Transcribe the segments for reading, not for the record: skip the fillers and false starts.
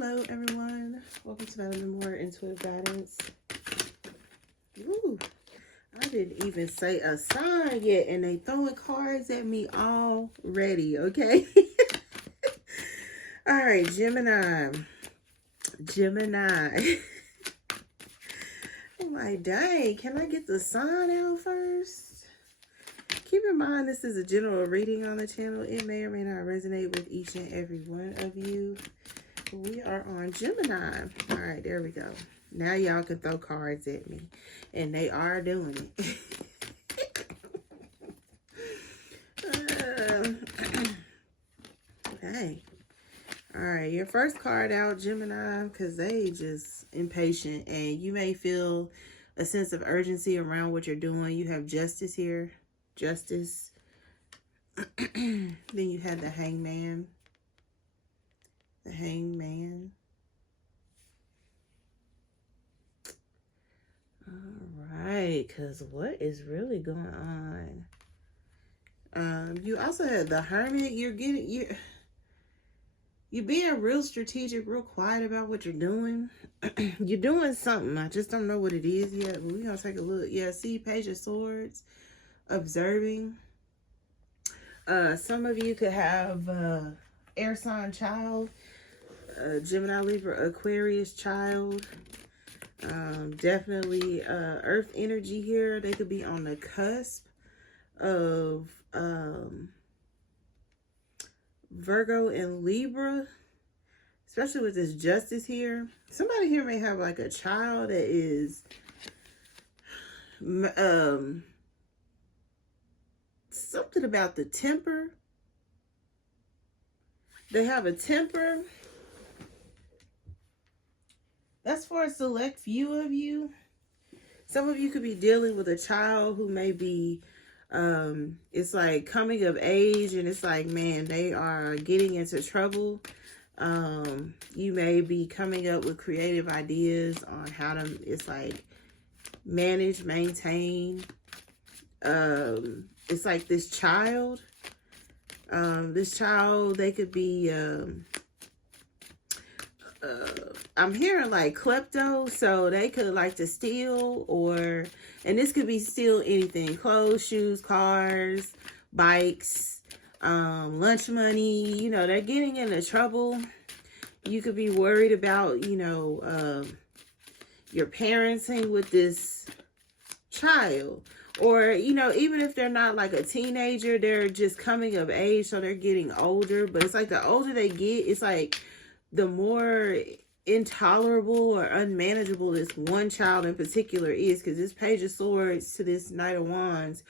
Hello, everyone. Welcome to MadamMemoir Intuitive Guidance. Ooh, I didn't even say a sign yet, and they throwing cards at me already, okay? All right, Gemini. I'm like, dang, can I get the sign out first? Keep in mind, this is a general reading on the channel. It may or may not resonate with each and every one of you. We are on Gemini. All right, there we go. Now y'all can throw cards at me. And they are doing it. Okay. All right, your first card out, Gemini, because they just impatient. And you may feel a sense of urgency around what you're doing. You have justice here. Justice. Then you have the hangman. The hangman. All right, because what is really going on? You also have the hermit. You're being real strategic, real quiet about what you're doing. You're doing something. I just don't know what it is yet. But we're gonna take a look. Yeah, see, Page of Swords, observing. Some of you could have air sign child. Gemini, Libra, Aquarius child. Definitely earth energy here. They could be on the cusp of Virgo and Libra, especially with this justice here. Somebody here may have like a child that is something about the temper. They have a temper. That's for a select few of you. Some of you could be dealing with a child who may be, it's like coming of age, and it's like, man, they are getting into trouble. You may be coming up with creative ideas on how to, it's like, manage, maintain. It's like this child. They could be, I'm hearing like klepto, so they could like to steal, and this could be steal anything: clothes, shoes, cars, bikes, lunch money. You know, they're getting into trouble. You could be worried about, your parenting with this child, or, even if they're not like a teenager, they're just coming of age, so they're getting older. But it's like the older they get, it's like the more intolerable or unmanageable this one child in particular is, because this Page of Swords to this Knight of Wands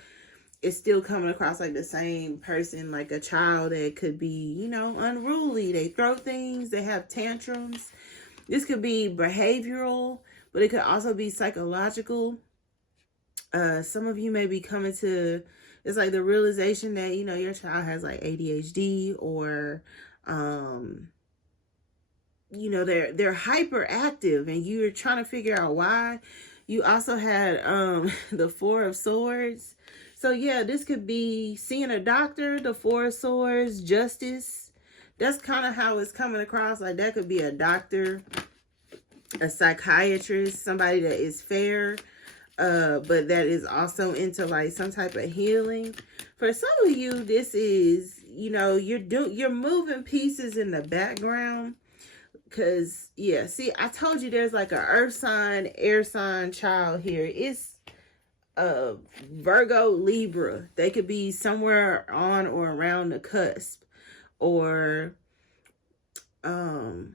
is still coming across like the same person, like a child that could be, unruly. They throw things, they have tantrums. This could be behavioral, but it could also be psychological. Some of you may be coming to, it's like the realization that, your child has like ADHD, or they're hyperactive, and you're trying to figure out why. You also had the Four of Swords. So yeah, this could be seeing a doctor, the Four of Swords, justice. That's kind of how it's coming across. Like that could be a doctor, a psychiatrist, somebody that is fair, but that is also into like some type of healing. For some of you, this is, you're moving pieces in the background. Because, yeah, see, I told you there's like a earth sign, air sign child here. It's Virgo, Libra. They could be somewhere on or around the cusp. Or, because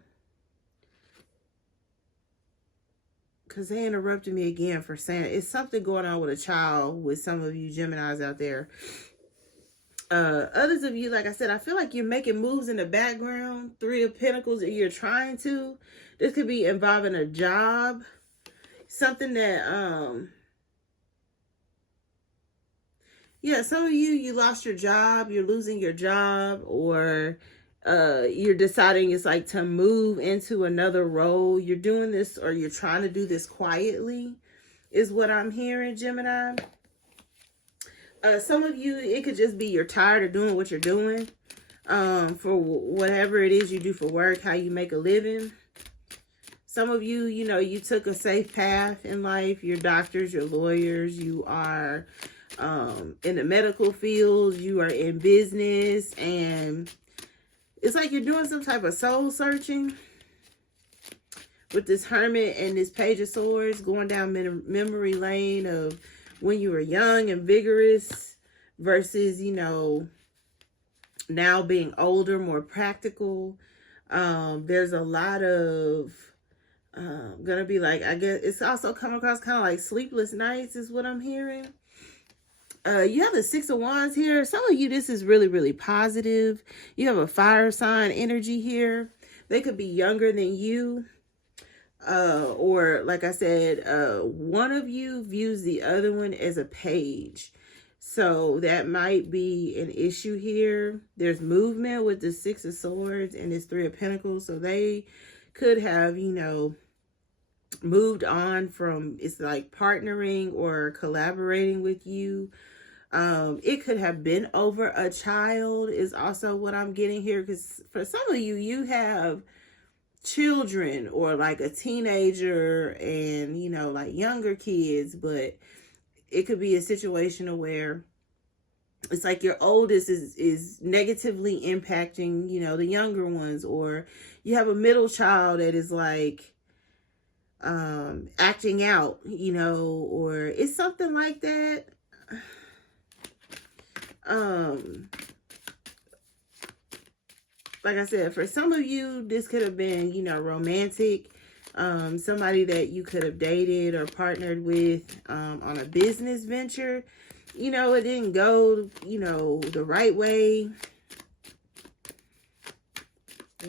they interrupted me again for saying it's something going on with a child with some of you Geminis out there. Others of you, like I said, I feel like you're making moves in the background. Three of Pentacles, that you're trying to. This could be involving a job. Something that, yeah, some of you lost your job. You're losing your job, or you're deciding it's like to move into another role. You're doing this, or you're trying to do this quietly, is what I'm hearing, Gemini. Some of you, it could just be you're tired of doing what you're doing, for whatever it is you do for work, how you make a living. Some of you, you know, you took a safe path in life. You're doctors, you're lawyers, you are in the medical field, you are in business, and it's like you're doing some type of soul searching with this Hermit and this Page of Swords, going down memory lane of when you were young and vigorous versus, you know, now being older, more practical. There's a lot of gonna be like, I guess it's also coming across kind of like sleepless nights is what I'm hearing. You have the Six of Wands here. Some of you, this is really, really positive. You have a fire sign energy here. They could be younger than you. Or like I said, one of you views the other one as a page. So that might be an issue here. There's movement with the Six of Swords and this Three of Pentacles. So they could have, you know, moved on from, it's like partnering or collaborating with you. It could have been over a child is also what I'm getting here. Because for some of you, you have children or like a teenager and, you know, like younger kids, but it could be a situation where it's like your oldest is negatively impacting, you know, the younger ones, or you have a middle child that is like acting out, you know, or it's something like that. Like I said, for some of you, this could have been, you know, romantic. Somebody that you could have dated or partnered with on a business venture. You know, it didn't go, you know, the right way.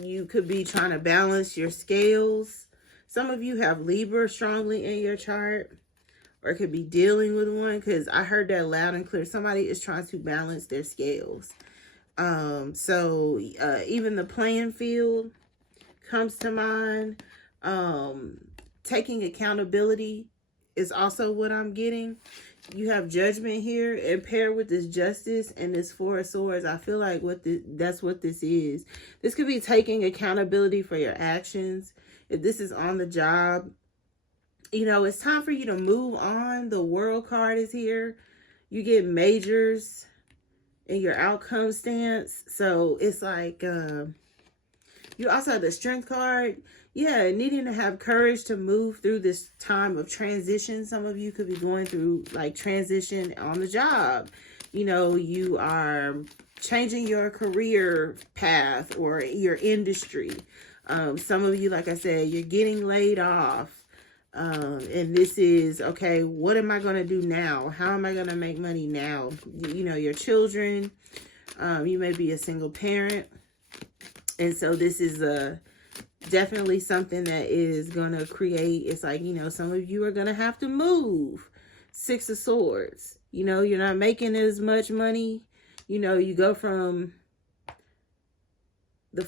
You could be trying to balance your scales. Some of you have Libra strongly in your chart, or could be dealing with one, because I heard that loud and clear. Somebody is trying to balance their scales. So even the playing field comes to mind. Taking accountability is also what I'm getting. You have Judgment here, and paired with this Justice and this Four of Swords. I feel like that's what this is. This could be taking accountability for your actions. If this is on the job, you know, it's time for you to move on. The World card is here. You get majors in your outcome stance. So it's like, you also have the Strength card. Yeah, needing to have courage to move through this time of transition. Some of you could be going through like transition on the job. You know, you are changing your career path or your industry. Some of you, like I said, you're getting laid off. And this is, okay, what am I going to do now? How am I going to make money now? You know, your children, you may be a single parent. And so this is definitely something that is going to create, it's like, you know, some of you are going to have to move. Six of Swords. You know, you're not making as much money. You know, you go from the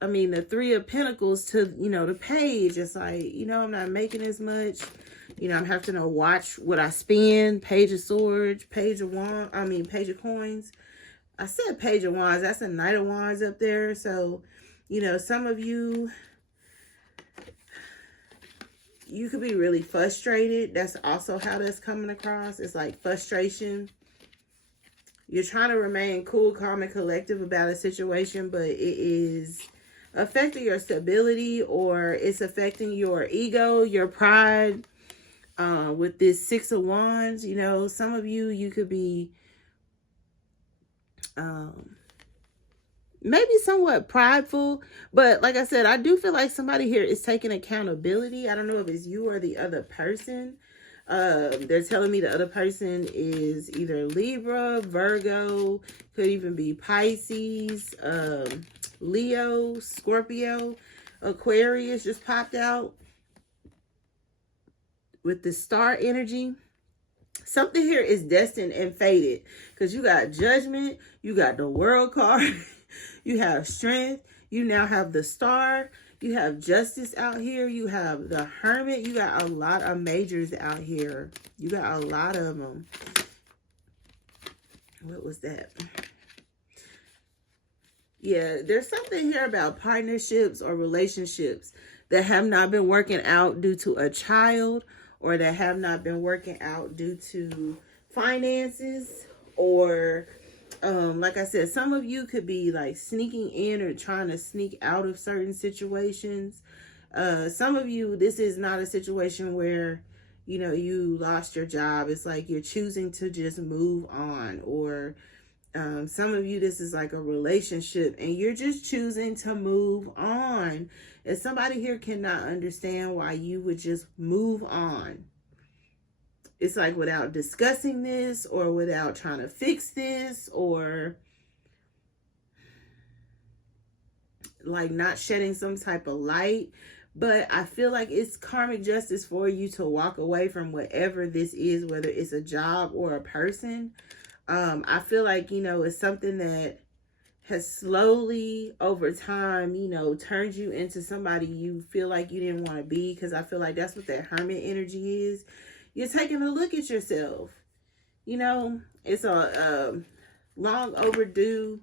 the Three of Pentacles to, you know, the Page. It's like, you know, I'm not making as much. You know, I'm having to watch what I spend. Page of Swords, Page of Coins. I said Page of Wands. That's a Knight of Wands up there. So, you know, some of you, you could be really frustrated. That's also how that's coming across. It's like frustration. You're trying to remain cool, calm, and collective about a situation, but it is affecting your stability, or it's affecting your ego, your pride. With this Six of Wands, you know, some of you, you could be maybe somewhat prideful, but like I said, I do feel like somebody here is taking accountability. I don't know if it's you or the other person. They're telling me the other person is either Libra, Virgo, could even be Pisces, Leo, Scorpio, Aquarius just popped out with the star energy. Something here is destined and fated, because you got Judgment, you got the World card, you have Strength, you now have the Star, you have Justice out here, you have the Hermit, you got a lot of majors out here. You got a lot of them. What was that? Yeah, there's something here about partnerships or relationships that have not been working out due to a child, or that have not been working out due to finances, or like I said, some of you could be like sneaking in or trying to sneak out of certain situations. Some of you, this is not a situation where, you know, you lost your job. It's like you're choosing to just move on. Or some of you, this is like a relationship and you're just choosing to move on. And somebody here cannot understand why you would just move on. It's like without discussing this, or without trying to fix this, or like not shedding some type of light. But I feel like it's karmic justice for you to walk away from whatever this is, whether it's a job or a person. I feel like, you know, it's something that has slowly over time, you know, turned you into somebody you feel like you didn't want to be. Because I feel like that's what that hermit energy is. You're taking a look at yourself. You know, it's a long overdue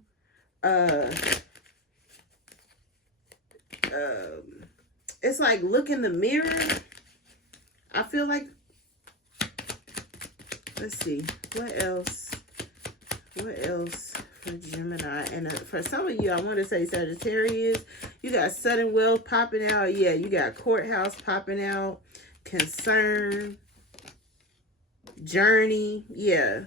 it's like look in the mirror. I feel like, let's see, what else for Gemini? And for some of you, I want to say Sagittarius, you got sudden wealth popping out. Yeah, you got courthouse popping out, concern, journey. Yeah,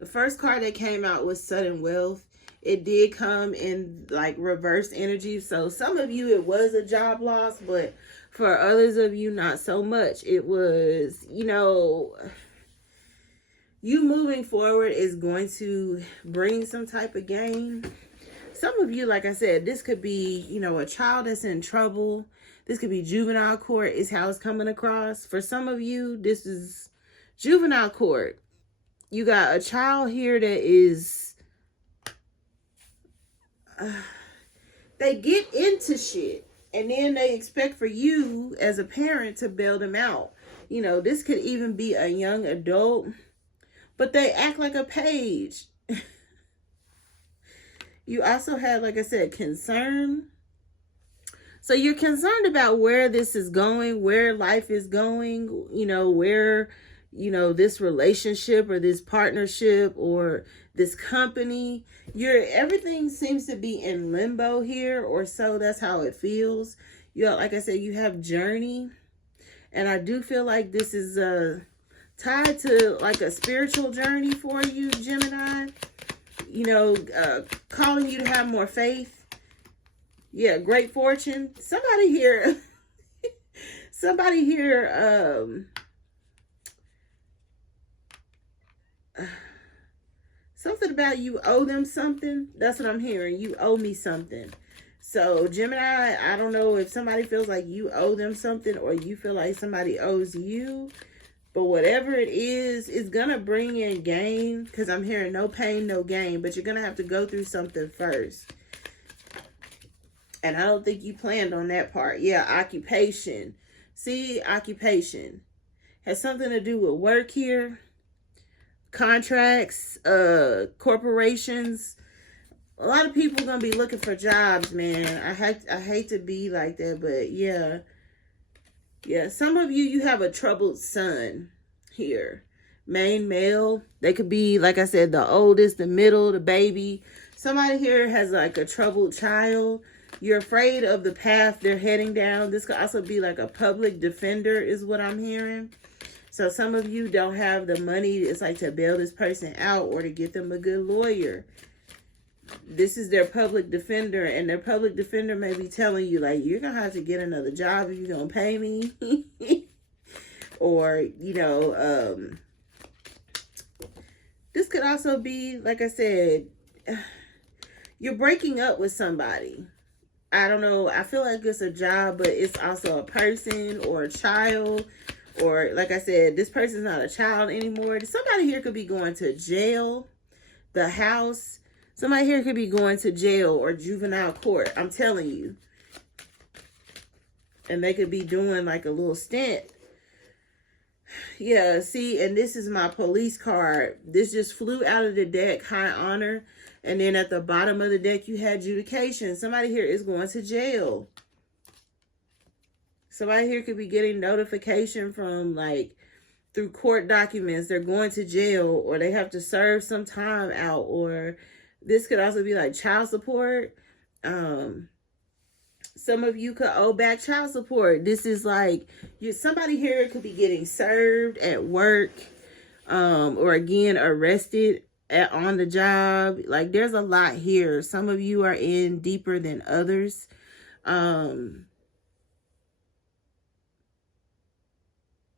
the first card that came out was sudden wealth. It did come in like reverse energy. So some of you, it was a job loss, but for others of you, not so much. It was, you know, you moving forward is going to bring some type of gain. Some of you, like I said, this could be, you know, a child that's in trouble. This could be juvenile court is how it's coming across. For some of you, this is juvenile court. You got a child here that is, they get into shit and then they expect for you as a parent to bail them out. You know, this could even be a young adult, but they act like a page. You also have, like I said, concern. So you're concerned about where this is going, where life is going, you know, where, you know, this relationship or this partnership or this company, everything seems to be in limbo here, or so that's how it feels. You know, like I said, you have journey, and I do feel like this is tied to like a spiritual journey for you, Gemini. You know, calling you to have more faith. Yeah, great fortune. Somebody here, something about you owe them something. That's what I'm hearing. You owe me something. So Gemini, I don't know if somebody feels like you owe them something or you feel like somebody owes you. But whatever it is, it's going to bring in gain, because I'm hearing no pain, no gain. But you're going to have to go through something first. And I don't think you planned on that part. Yeah, occupation. See, occupation has something to do with work here. Contracts, corporations. A lot of people are going to be looking for jobs, man. I hate to be like that, but yeah. Yeah, some of you, you have a troubled son here. Main male. They could be, like I said, the oldest, the middle, the baby. Somebody here has like a troubled child. You're afraid of the path they're heading down. This could also be like a public defender is what I'm hearing. So some of you don't have the money. It's like to bail this person out or to get them a good lawyer. This is their public defender, and their public defender may be telling you, like, you're going to have to get another job if you're going to pay me. Or, you know, this could also be, like I said, you're breaking up with somebody. I don't know. I feel like it's a job, but it's also a person or a child. Or, like I said, this person's not a child anymore. Somebody here could be going to jail, the house. Somebody here could be going to jail or juvenile court. I'm telling you. And they could be doing like a little stint. Yeah, see, and this is my police card. This just flew out of the deck, high honor. And then at the bottom of the deck, you had adjudication. Somebody here is going to jail. Somebody here could be getting notification from, like, through court documents. They're going to jail, or they have to serve some time out, or this could also be like child support. Some of you could owe back child support. This is like somebody here could be getting served at work, or again arrested on the job. Like, there's a lot here. Some of you are in deeper than others.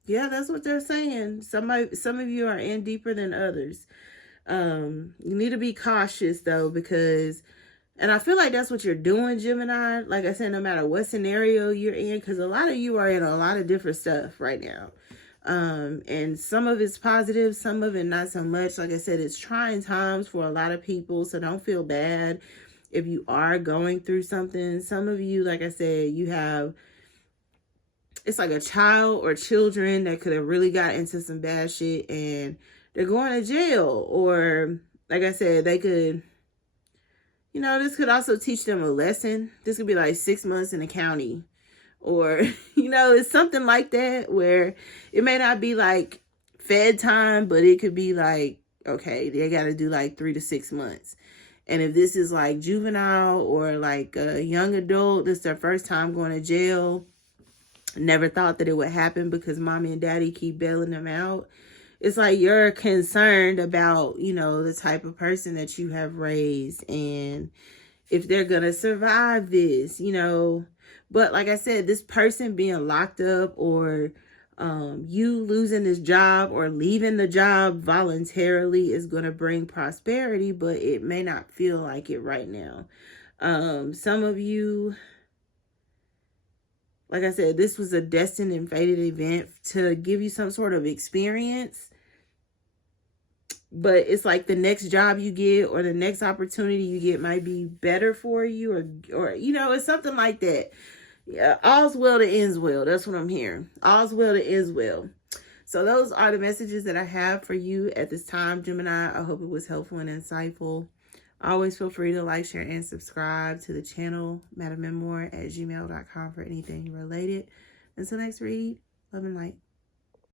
Yeah, that's what they're saying. Some of you are in deeper than others. You need to be cautious though, because, and I feel like that's what you're doing, Gemini. Like I said, no matter what scenario you're in, because a lot of you are in a lot of different stuff right now. And some of it's positive, some of it not so much. Like I said, it's trying times for a lot of people, so don't feel bad if you are going through something. Some of you, like I said, you have, it's like a child or children that could have really got into some bad shit and they're going to jail. Or, like I said, they could, you know, this could also teach them a lesson. This could be like 6 months in the county. Or, you know, it's something like that where it may not be like fed time, but it could be like, okay, they got to do like 3 to 6 months. And if this is like juvenile or like a young adult, this is their first time going to jail, never thought that it would happen because mommy and daddy keep bailing them out. It's like you're concerned about, you know, the type of person that you have raised and if they're going to survive this, you know. But like I said, this person being locked up or you losing this job or leaving the job voluntarily is going to bring prosperity, but it may not feel like it right now. Some of you, like I said, this was a destined and fated event to give you some sort of experience. But it's like the next job you get or the next opportunity you get might be better for you, or you know, it's something like that. Yeah, all's well that ends well. That's what I'm hearing. All's well that ends well. So those are the messages that I have for you at this time, Gemini. I hope it was helpful and insightful. Always feel free to like, share, and subscribe to the channel, MadamMemoir@gmail.com for anything related. Until next read, love and light.